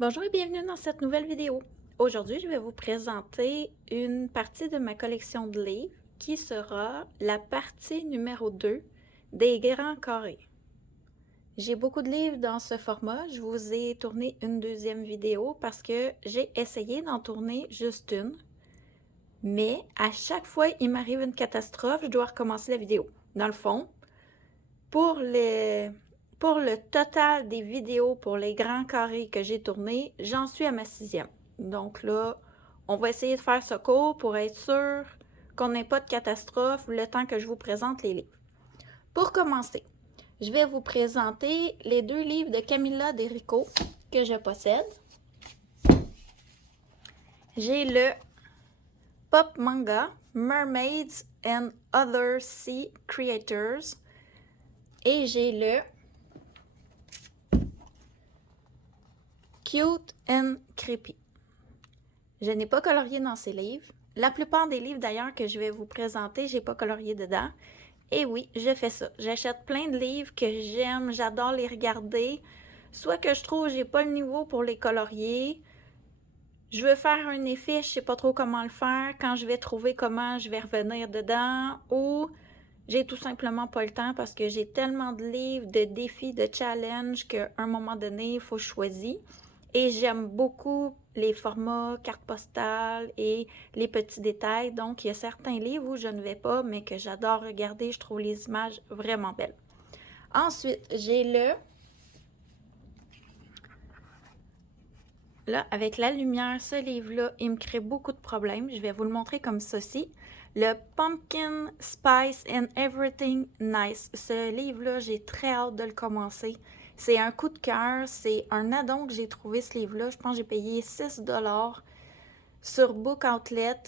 Bonjour et bienvenue dans cette nouvelle vidéo. Aujourd'hui, je vais vous présenter une partie de ma collection de livres qui sera la partie numéro 2 des grands carrés. J'ai beaucoup de livres dans ce format. Je vous ai tourné une deuxième vidéo parce que j'ai essayé d'en tourner juste une. Mais à chaque fois, il m'arrive une catastrophe, je dois recommencer la vidéo. Dans le fond, pour le total des vidéos pour les grands carrés que j'ai tournés, j'en suis à ma 6e. Donc là, on va essayer de faire ce cours pour être sûr qu'on n'ait pas de catastrophe le temps que je vous présente les livres. Pour commencer, je vais vous présenter les 2 livres de Camilla D'Errico que je possède. J'ai le Pop Manga Mermaids and Other Sea Creatures et j'ai le Cute and Creepy. Je n'ai pas colorié dans ces livres. La plupart des livres d'ailleurs que je vais vous présenter, j'ai pas colorié dedans. Et oui, je fais ça. J'achète plein de livres que j'aime, j'adore les regarder. Soit que je trouve que j'ai pas le niveau pour les colorier. Je veux faire un effet, je sais pas trop comment le faire. Quand je vais trouver comment, je vais revenir dedans. Ou j'ai tout simplement pas le temps parce que j'ai tellement de livres, de défis, de challenges qu'à un moment donné, il faut choisir. Et j'aime beaucoup les formats cartes postales et les petits détails. Donc, il y a certains livres où je ne vais pas, mais que j'adore regarder. Je trouve les images vraiment belles. Ensuite, j'ai Là, avec la lumière, ce livre-là, il me crée beaucoup de problèmes. Je vais vous le montrer comme ceci. Le Pumpkin Spice and Everything Nice. Ce livre-là, j'ai très hâte de le commencer. C'est un coup de cœur. C'est un addon que j'ai trouvé, ce livre-là. Je pense que j'ai payé 6 $ sur Book Outlet.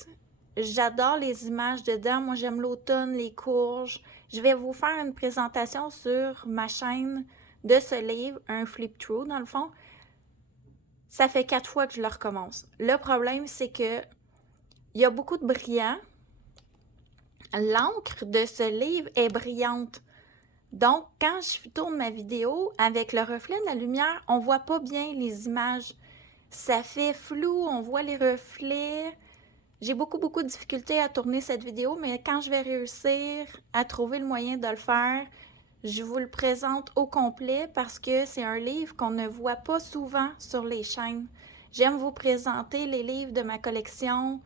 J'adore les images dedans. Moi, j'aime l'automne, les courges. Je vais vous faire une présentation sur ma chaîne de ce livre, un flip-through dans le fond. Ça fait 4 fois que je le recommence. Le problème, c'est que il y a beaucoup de brillant. L'encre de ce livre est brillante. Donc, quand je tourne ma vidéo, avec le reflet de la lumière, on voit pas bien les images. Ça fait flou, on voit les reflets. J'ai beaucoup de difficultés à tourner cette vidéo, mais quand je vais réussir à trouver le moyen de le faire, je vous le présente au complet parce que c'est un livre qu'on ne voit pas souvent sur les chaînes. J'aime vous présenter les livres de ma collection,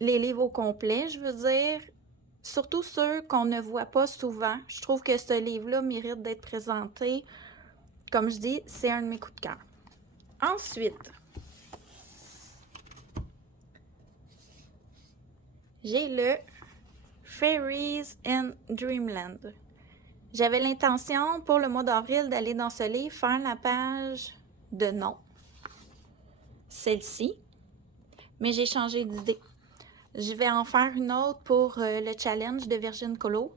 les livres au complet, je veux dire, surtout ceux qu'on ne voit pas souvent. Je trouve que ce livre-là mérite d'être présenté. Comme je dis, c'est un de mes coups de cœur. Ensuite, j'ai le Fairies in Dreamland. J'avais l'intention pour le mois d'avril d'aller dans ce livre faire la page de nom, celle-ci, mais j'ai changé d'idée. Je vais en faire une autre pour le challenge de Virgin Colo.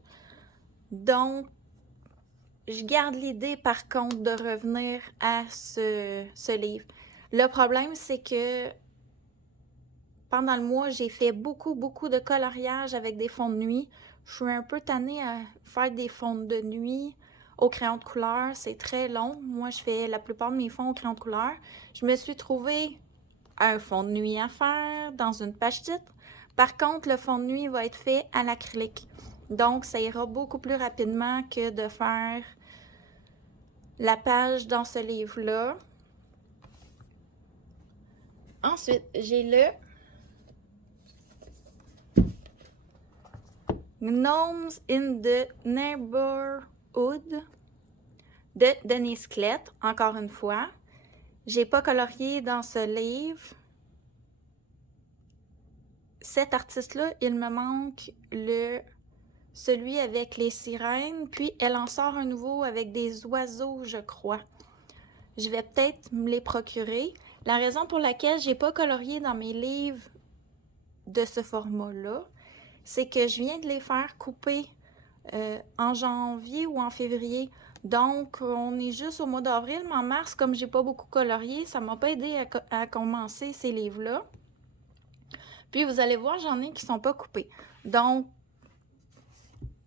Donc, je garde l'idée par contre de revenir à ce livre. Le problème, c'est que pendant le mois, j'ai fait beaucoup de coloriage avec des fonds de nuit. Je suis un peu tannée à faire des fonds de nuit au crayon de couleur. C'est très long. Moi, je fais la plupart de mes fonds au crayon de couleur. Je me suis trouvé un fond de nuit à faire dans une page titre. Par contre, le fond de nuit va être fait à l'acrylique. Donc, ça ira beaucoup plus rapidement que de faire la page dans ce livre-là. Ensuite, j'ai le Gnomes in the Neighborhood de Denise Klett, encore une fois. J'ai pas colorié dans ce livre. Cet artiste-là, il me manque celui avec les sirènes, puis elle en sort un nouveau avec des oiseaux, je crois. Je vais peut-être me les procurer. La raison pour laquelle j'ai pas colorié dans mes livres de ce format-là, c'est que je viens de les faire couper en janvier ou en février. Donc, on est juste au mois d'avril, mais en mars, comme j'ai pas beaucoup colorié, ça m'a pas aidé à commencer ces livres-là. Puis, vous allez voir, j'en ai qui sont pas coupés. Donc,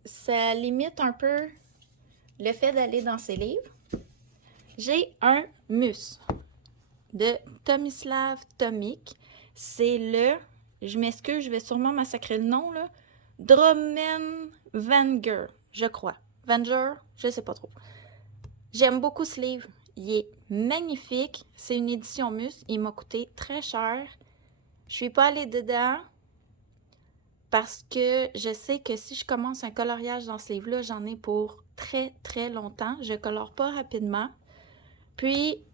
ça limite un peu le fait d'aller dans ces livres. J'ai un mus. de Tomislav Tomik. C'est je m'excuse, je vais sûrement massacrer le nom, là, Dromen Vanger, je crois. Vanger, je sais pas trop. J'aime beaucoup ce livre. Il est magnifique. C'est une édition Mus. Il m'a coûté très cher. Je suis pas allée dedans parce que je sais que si je commence un coloriage dans ce livre-là, j'en ai pour très, très longtemps. Je colore pas rapidement. Puis,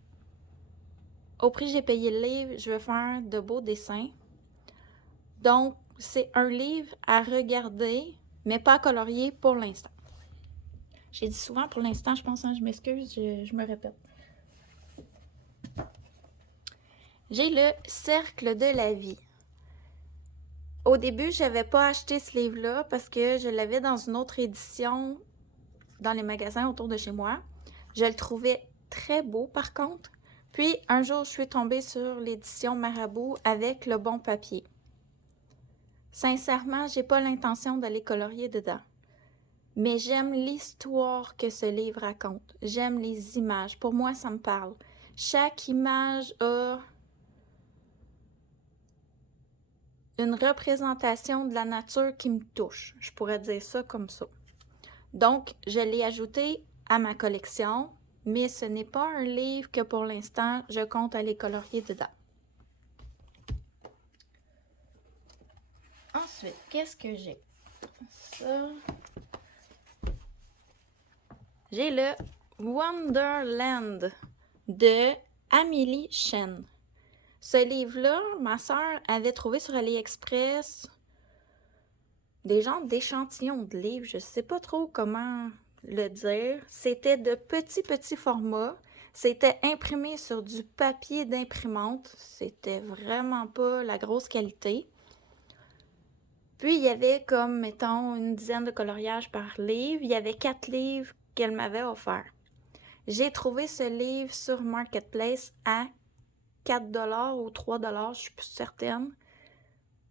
au prix que j'ai payé le livre, je veux faire de beaux dessins. Donc, c'est un livre à regarder, mais pas à colorier pour l'instant. J'ai dit souvent pour l'instant, je pense, hein, je m'excuse, je me répète. J'ai le Cercle de la vie. Au début, je n'avais pas acheté ce livre-là parce que je l'avais dans une autre édition dans les magasins autour de chez moi. Je le trouvais très beau par contre. Puis un jour, je suis tombée sur l'édition Marabout avec le bon papier. Sincèrement, j'ai pas l'intention d'aller colorier dedans. Mais j'aime l'histoire que ce livre raconte. J'aime les images. Pour moi, ça me parle. Chaque image a une représentation de la nature qui me touche. Je pourrais dire ça comme ça. Donc, je l'ai ajouté à ma collection, mais ce n'est pas un livre que pour l'instant, je compte aller colorier dedans. Ensuite, qu'est-ce que j'ai? Ça. J'ai le Wonderland de Amélie Chen. Ce livre-là, ma sœur avait trouvé sur AliExpress des genres d'échantillons de livres. Je ne sais pas trop comment le dire. C'était de petits formats. C'était imprimé sur du papier d'imprimante. C'était vraiment pas la grosse qualité. Puis, il y avait comme, mettons, une dizaine de coloriages par livre. Il y avait 4 livres qu'elle m'avait offert. J'ai trouvé ce livre sur Marketplace à 4$ ou 3$, je suis plus certaine.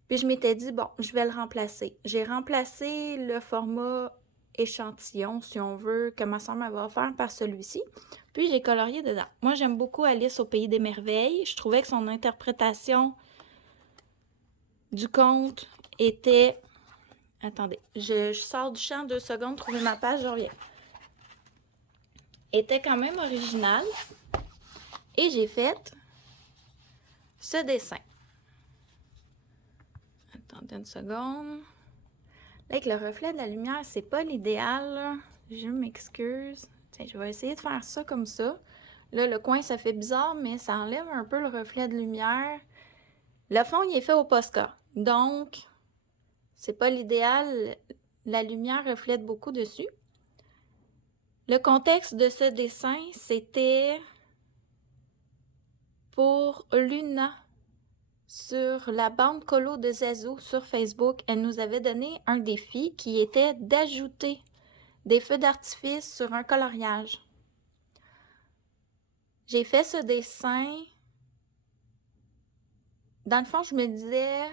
Puis je m'étais dit, bon, je vais le remplacer. J'ai remplacé le format échantillon, si on veut, que ma soeur m'avait offert par celui-ci. Puis j'ai colorié dedans. Moi, j'aime beaucoup Alice au Pays des Merveilles. Je trouvais que son interprétation du conte était... Attendez, je sors du champ 2 secondes, trouver ma page, je reviens. Était quand même original. Et j'ai fait ce dessin. Attendez une seconde. Là, avec le reflet de la lumière, c'est pas l'idéal, là. Je m'excuse. Tiens, je vais essayer de faire ça comme ça. Là, le coin, ça fait bizarre, mais ça enlève un peu le reflet de lumière. Le fond, il est fait au Posca. Donc, c'est pas l'idéal. La lumière reflète beaucoup dessus. Le contexte de ce dessin, c'était pour Luna sur la bande colo de Zazou sur Facebook. Elle nous avait donné un défi qui était d'ajouter des feux d'artifice sur un coloriage. J'ai fait ce dessin. Dans le fond, je me disais,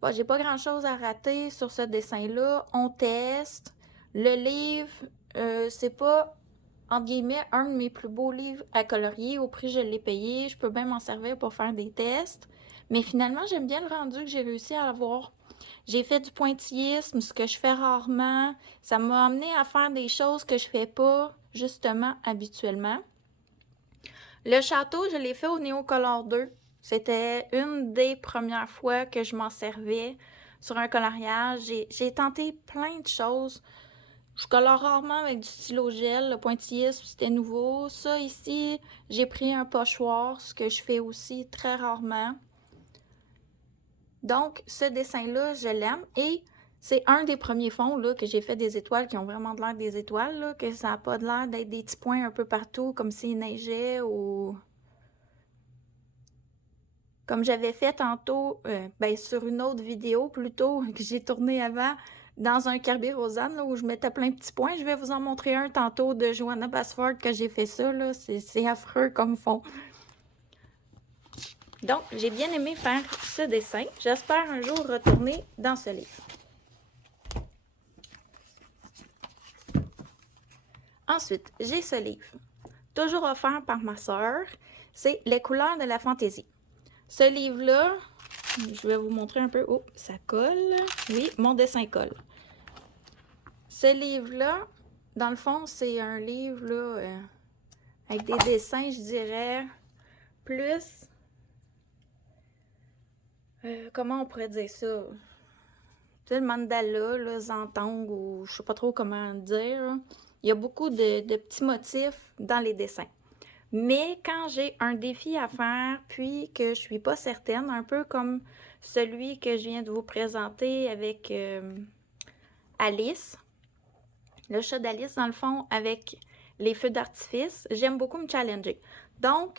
bon, j'ai pas grand-chose à rater sur ce dessin-là. On teste. Le livre, c'est pas, entre guillemets, un de mes plus beaux livres à colorier. Au prix, je l'ai payé. Je peux bien m'en servir pour faire des tests. Mais finalement, j'aime bien le rendu que j'ai réussi à avoir. J'ai fait du pointillisme, ce que je fais rarement. Ça m'a amené à faire des choses que je fais pas, justement, habituellement. Le château, je l'ai fait au Néocolor 2. C'était une des premières fois que je m'en servais sur un coloriage. J'ai tenté plein de choses. Je colore rarement avec du stylo gel. Le pointillisme, c'était nouveau. Ça, ici, j'ai pris un pochoir, ce que je fais aussi très rarement. Donc, ce dessin-là, je l'aime. Et c'est un des premiers fonds là, que j'ai fait des étoiles qui ont vraiment de l'air des étoiles, là, que ça n'a pas de l'air d'être des petits points un peu partout, comme s'il neigeait ou... Comme j'avais fait tantôt, sur une autre vidéo plutôt, que j'ai tournée avant, dans un Kerby Rosanne, là, où je mettais plein de petits points. Je vais vous en montrer un tantôt de Joanna Basford que j'ai fait ça, là. C'est affreux comme fond. Donc, j'ai bien aimé faire ce dessin. J'espère un jour retourner dans ce livre. Ensuite, j'ai ce livre. toujours offert par ma sœur. C'est Les couleurs de la fantaisie. Ce livre-là, je vais vous montrer un peu. Oh, ça colle. Oui, mon dessin colle. Ce livre-là, dans le fond, c'est un livre là, avec des dessins, je dirais, plus... comment on pourrait dire ça? Tu sais, le mandala, le zantong, ou je sais pas trop comment dire. Là. Il y a beaucoup de petits motifs dans les dessins. Mais quand j'ai un défi à faire, puis que je suis pas certaine, un peu comme celui que je viens de vous présenter avec Alice, le chat d'Alice, dans le fond, avec les feux d'artifice, j'aime beaucoup me challenger. Donc,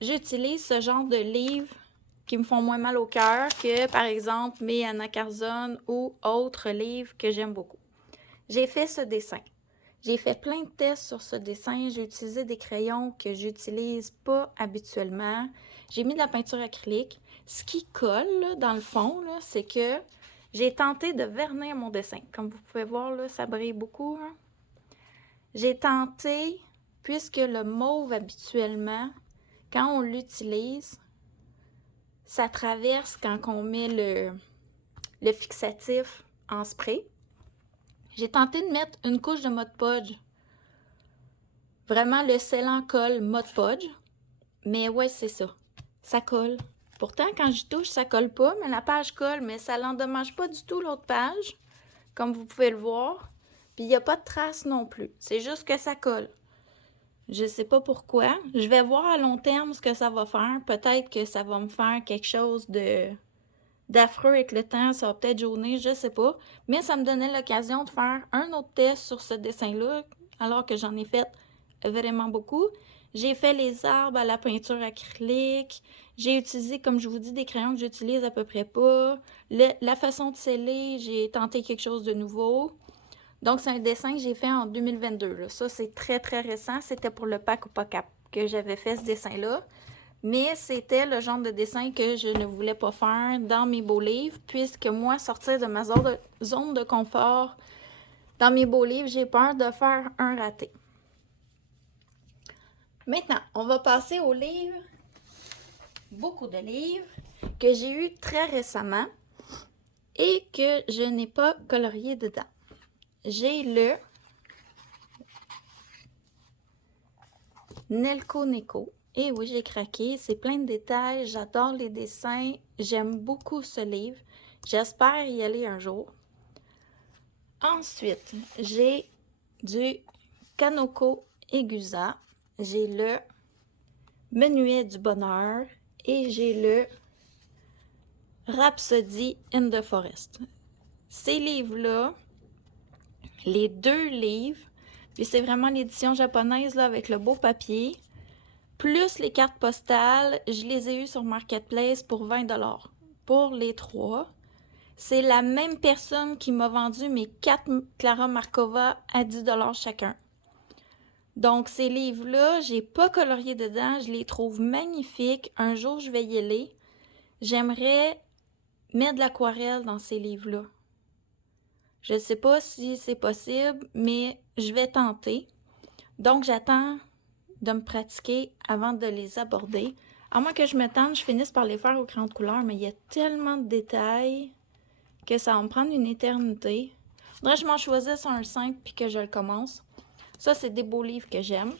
j'utilise ce genre de livres qui me font moins mal au cœur que, par exemple, mes Anna Carzon ou autres livres que j'aime beaucoup. J'ai fait ce dessin. J'ai fait plein de tests sur ce dessin. J'ai utilisé des crayons que j'utilise pas habituellement. J'ai mis de la peinture acrylique. Ce qui colle, là, dans le fond, c'est que j'ai tenté de vernir mon dessin. Comme vous pouvez voir, là, ça brille beaucoup. Hein? J'ai tenté, puisque le mauve, habituellement, quand on l'utilise, ça traverse quand on met le fixatif en spray. J'ai tenté de mettre une couche de Mod Podge. Vraiment le scellant colle Mod Podge. Mais ouais, c'est ça. Ça colle. Pourtant, quand j'y touche, ça colle pas, mais la page colle, mais ça l'endommage pas du tout l'autre page, comme vous pouvez le voir. Puis il n'y a pas de traces non plus. C'est juste que ça colle. Je sais pas pourquoi. Je vais voir à long terme ce que ça va faire. Peut-être que ça va me faire quelque chose d'affreux avec le temps, ça va peut-être jaunir, je sais pas. Mais ça me donnait l'occasion de faire un autre test sur ce dessin-là, alors que j'en ai fait vraiment beaucoup. J'ai fait les arbres à la peinture acrylique. J'ai utilisé, comme je vous dis, des crayons que j'utilise à peu près pas. La façon de sceller, j'ai tenté quelque chose de nouveau. Donc, c'est un dessin que j'ai fait en 2022. Là. Ça, c'est très, très récent. C'était pour le pack ou pas cap que j'avais fait ce dessin-là. Mais c'était le genre de dessin que je ne voulais pas faire dans mes beaux livres, puisque moi, sortir de ma zone de confort dans mes beaux livres, j'ai peur de faire un raté. Maintenant, on va passer aux livres, beaucoup de livres que j'ai eus très récemment et que je n'ai pas colorié dedans. J'ai le Nelko Neko. Et oui, j'ai craqué. C'est plein de détails. J'adore les dessins. J'aime beaucoup ce livre. J'espère y aller un jour. Ensuite, j'ai du Kanoko Egusa. J'ai le Menuet du bonheur. Et j'ai le Rhapsody in the Forest. Ces livres-là, les deux livres, puis c'est vraiment l'édition japonaise là, avec le beau papier, plus les cartes postales, je les ai eues sur Marketplace pour 20$. Pour les trois, c'est la même personne qui m'a vendu mes 4 Clara Markova à 10$ chacun. Donc, ces livres-là, j'ai pas colorié dedans, je les trouve magnifiques. Un jour, je vais y aller. J'aimerais mettre de l'aquarelle dans ces livres-là. Je ne sais pas si c'est possible, mais je vais tenter. Donc, j'attends de me pratiquer avant de les aborder. À moins que je me tente, je finisse par les faire au crayon de couleur, mais il y a tellement de détails que ça va me prendre une éternité. Faudrait que je m'en choisisse un simple puis que je le commence. Ça, c'est des beaux livres que j'aime.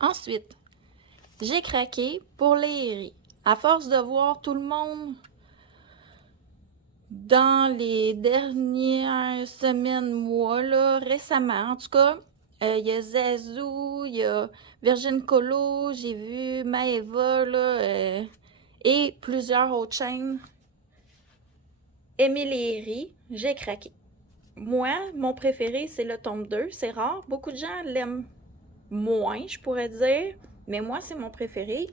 Ensuite, j'ai craqué pour les Héris. À force de voir tout le monde dans les dernières semaines, mois, là, récemment, en tout cas, il y a Zazu, il y a Virgin Colo, j'ai vu Maeva, là, et plusieurs autres chaînes. Aimer les Héris, j'ai craqué. Moi, mon préféré, c'est le tome 2. C'est rare. Beaucoup de gens l'aiment moins, je pourrais dire. Mais moi, c'est mon préféré.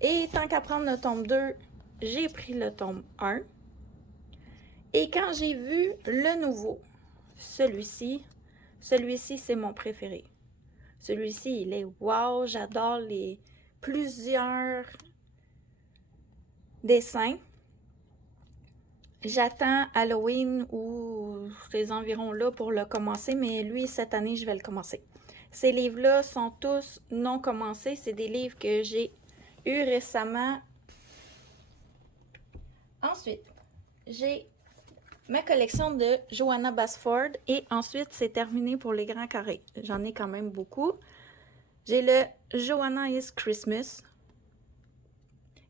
Et tant qu'à prendre le tome 2, j'ai pris le tome 1. Et quand j'ai vu le nouveau, celui-ci, c'est mon préféré. Celui-ci, il est wow, j'adore les plusieurs dessins. J'attends Halloween ou ces environs-là pour le commencer, mais lui, cette année, je vais le commencer. Ces livres-là sont tous non commencés. C'est des livres que j'ai eus récemment. Ensuite, j'ai ma collection de Johanna Basford et ensuite, c'est terminé pour les grands carrés. J'en ai quand même beaucoup. J'ai le Johanna is Christmas.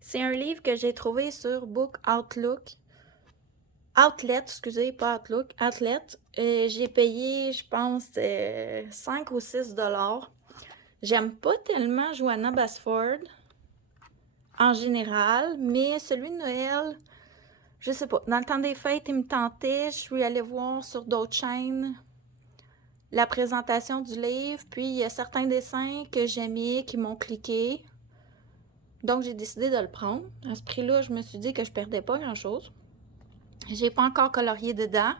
C'est un livre que j'ai trouvé sur Book Outlook. Outlet, excusez, pas Outlook, Outlet. J'ai payé, je pense, 5 ou 6 $. J'aime pas tellement Johanna Basford en général, mais celui de Noël, je sais pas. Dans le temps des fêtes, il me tentait. Je suis allée voir sur d'autres chaînes la présentation du livre, puis il y a certains dessins que j'aimais qui m'ont cliqué. Donc, j'ai décidé de le prendre. À ce prix-là, je me suis dit que je perdais pas grand-chose. J'ai pas encore colorié dedans.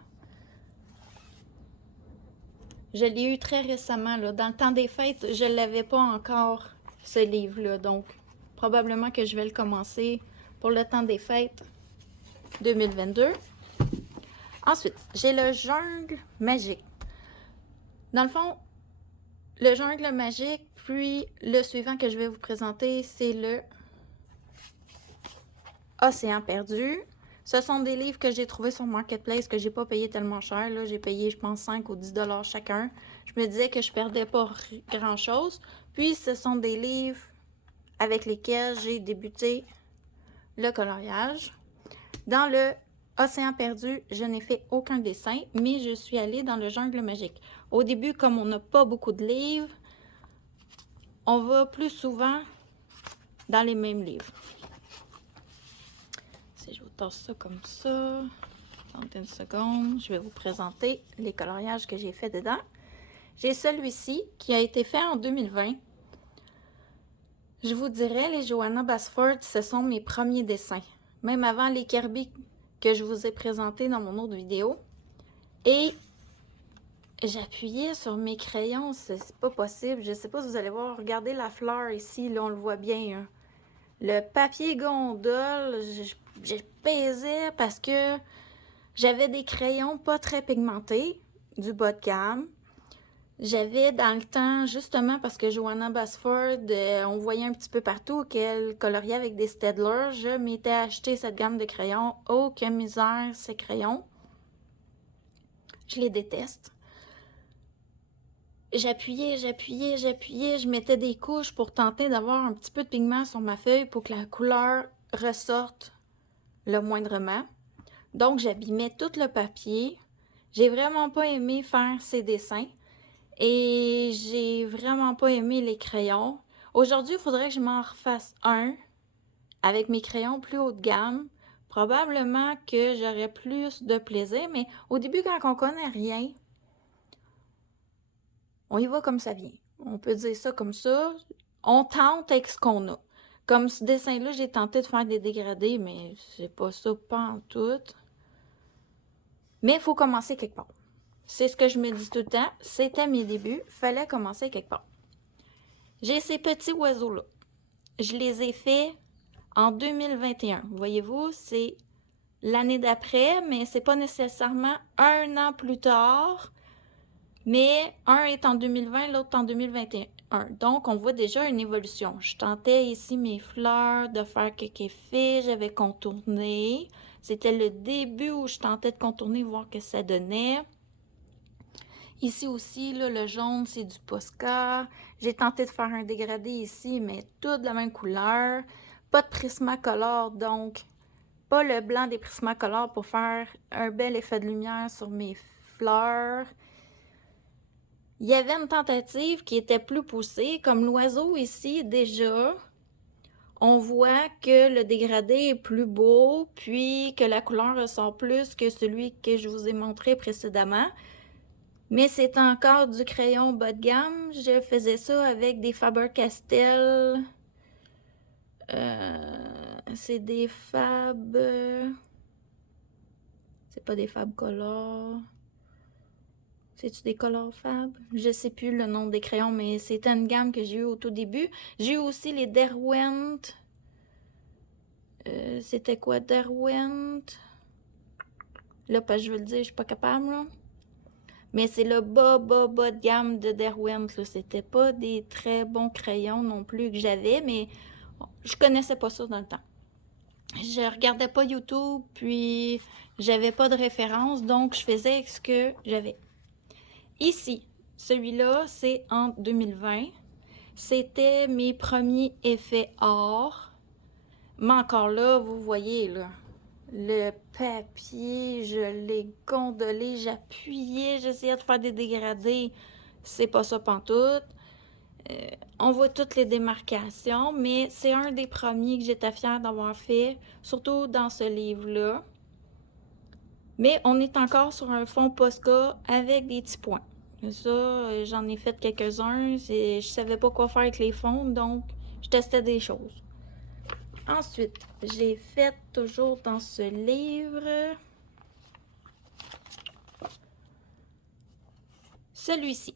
Je l'ai eu très récemment, là. Dans le temps des fêtes, je l'avais pas encore, ce livre-là. Donc, probablement que je vais le commencer pour le temps des fêtes 2022. Ensuite, j'ai le Jungle Magique. Dans le fond, le Jungle Magique, puis le suivant que je vais vous présenter, c'est le Océan Perdu. Ce sont des livres que j'ai trouvés sur Marketplace que j'ai pas payé tellement cher. Là, j'ai payé, je pense, 5 ou 10 $ chacun. Je me disais que je perdais pas grand-chose. Puis, ce sont des livres avec lesquels j'ai débuté le coloriage. Dans le Océan Perdu, je n'ai fait aucun dessin, mais je suis allée dans le Jungle Magique. Au début, comme on n'a pas beaucoup de livres, on va plus souvent dans les mêmes livres. Si je vous tasse ça comme ça, attendez une seconde, je vais vous présenter les coloriages que j'ai fait dedans. J'ai celui-ci qui a été fait en 2020. Je vous dirais, les Johanna Basford, ce sont mes premiers dessins. Même avant les Kirby que je vous ai présentés dans mon autre vidéo. Et j'appuyais sur mes crayons, c'est pas possible. Je sais pas si vous allez voir, regardez la fleur ici, là on le voit bien. Hein. Le papier gondole, je pesais parce que j'avais des crayons pas très pigmentés, du bas de gamme. J'avais dans le temps, justement parce que Johanna Basford, on voyait un petit peu partout qu'elle coloriait avec des Staedtler, je m'étais acheté cette gamme de crayons. Oh, que misère, ces crayons. Je les déteste. J'appuyais, je mettais des couches pour tenter d'avoir un petit peu de pigment sur ma feuille pour que la couleur ressorte le moindrement. Donc, j'abîmais tout le papier. J'ai vraiment pas aimé faire ces dessins. Et j'ai vraiment pas aimé les crayons. Aujourd'hui, il faudrait que je m'en refasse un avec mes crayons plus haut de gamme. Probablement que j'aurais plus de plaisir, mais au début, quand on connaît rien, on y va comme ça vient. On peut dire ça comme ça. On tente avec ce qu'on a. Comme ce dessin-là, j'ai tenté de faire des dégradés, mais c'est pas ça, pas en tout. Mais il faut commencer quelque part. C'est ce que je me dis tout le temps. C'était mes débuts. Fallait commencer quelque part. J'ai ces petits oiseaux-là. Je les ai faits en 2021. Voyez-vous, c'est l'année d'après, mais c'est pas nécessairement un an plus tard. Mais un est en 2020, l'autre en 2021. Donc, on voit déjà une évolution. Je tentais ici mes fleurs de faire quelques effets. J'avais contourné. C'était le début où je tentais de contourner, voir ce que ça donnait. Ici aussi, là, le jaune, c'est du Posca. J'ai tenté de faire un dégradé ici, mais tout de la même couleur. Pas de Prismacolor, donc pas le blanc des Prismacolor pour faire un bel effet de lumière sur mes fleurs. Il y avait une tentative qui était plus poussée, comme l'oiseau ici, déjà. On voit que le dégradé est plus beau, puis que la couleur ressort plus que celui que je vous ai montré précédemment. Mais c'est encore du crayon bas de gamme. Je faisais ça avec des Faber-Castell. C'est des Fab... C'est pas des Fab Color. C'est-tu des Color Fab? Je sais plus le nom des crayons, mais c'était une gamme que j'ai eue au tout début. J'ai eu aussi les Derwent. C'était quoi, Derwent? Là, parce que je veux le dire, je suis pas capable, là. Mais c'est le bas de gamme de Derwent, là. C'était pas des très bons crayons non plus que j'avais, mais je connaissais pas ça dans le temps. Je regardais pas YouTube, puis j'avais pas de référence, donc je faisais ce que j'avais. Ici, celui-là, c'est en 2020. C'était mes premiers effets or. Mais encore là, vous voyez, là, le papier, je l'ai gondolé, j'appuyais, j'essayais de faire des dégradés. C'est pas ça pantoute. On voit toutes les démarcations, mais c'est un des premiers que j'étais fière d'avoir fait, surtout dans ce livre-là. Mais on est encore sur un fond Posca avec des petits points. Ça, j'en ai fait quelques-uns. Je savais pas quoi faire avec les fonds, donc je testais des choses. Ensuite, j'ai fait toujours dans ce livre celui-ci.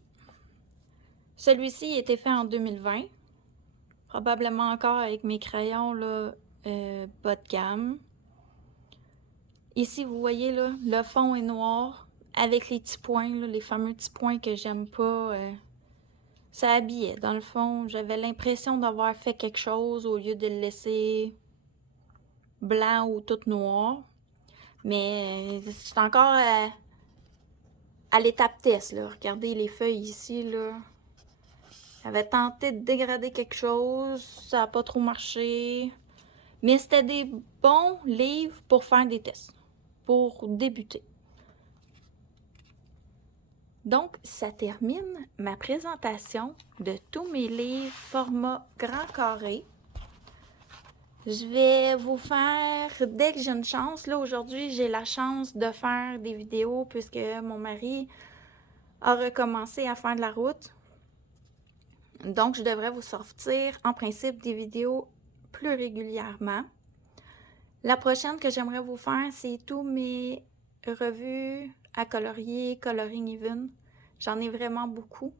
Celui-ci a été fait en 2020. Probablement encore avec mes crayons là, bas de gamme. Ici, vous voyez, là, le fond est noir avec les petits points, là, les fameux petits points que j'aime pas. Ça habillait. Dans le fond, j'avais l'impression d'avoir fait quelque chose au lieu de le laisser blanc ou tout noir. Mais c'est encore à l'étape test, là. Regardez les feuilles ici, là. J'avais tenté de dégrader quelque chose, ça n'a pas trop marché. Mais c'était des bons livres pour faire des tests, pour débuter. Donc, ça termine ma présentation de tous mes livres format grand carré. Je vais vous faire, dès que j'ai une chance, là aujourd'hui j'ai la chance de faire des vidéos puisque mon mari a recommencé à faire de la route. Donc, je devrais vous sortir en principe des vidéos plus régulièrement. La prochaine que j'aimerais vous faire, c'est tous mes revues à colorier, coloring even. J'en ai vraiment beaucoup.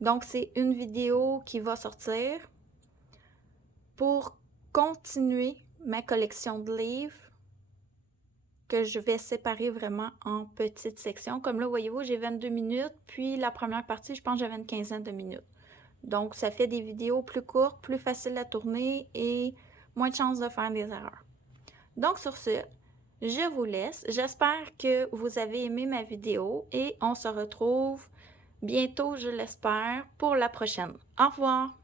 Donc, c'est une vidéo qui va sortir pour continuer ma collection de livres que je vais séparer vraiment en petites sections. Comme là, voyez-vous, j'ai 22 minutes, puis la première partie, je pense que j'avais une quinzaine de minutes. Donc, ça fait des vidéos plus courtes, plus faciles à tourner et moins de chances de faire des erreurs. Donc, sur ce, je vous laisse. J'espère que vous avez aimé ma vidéo et on se retrouve bientôt, je l'espère, pour la prochaine. Au revoir!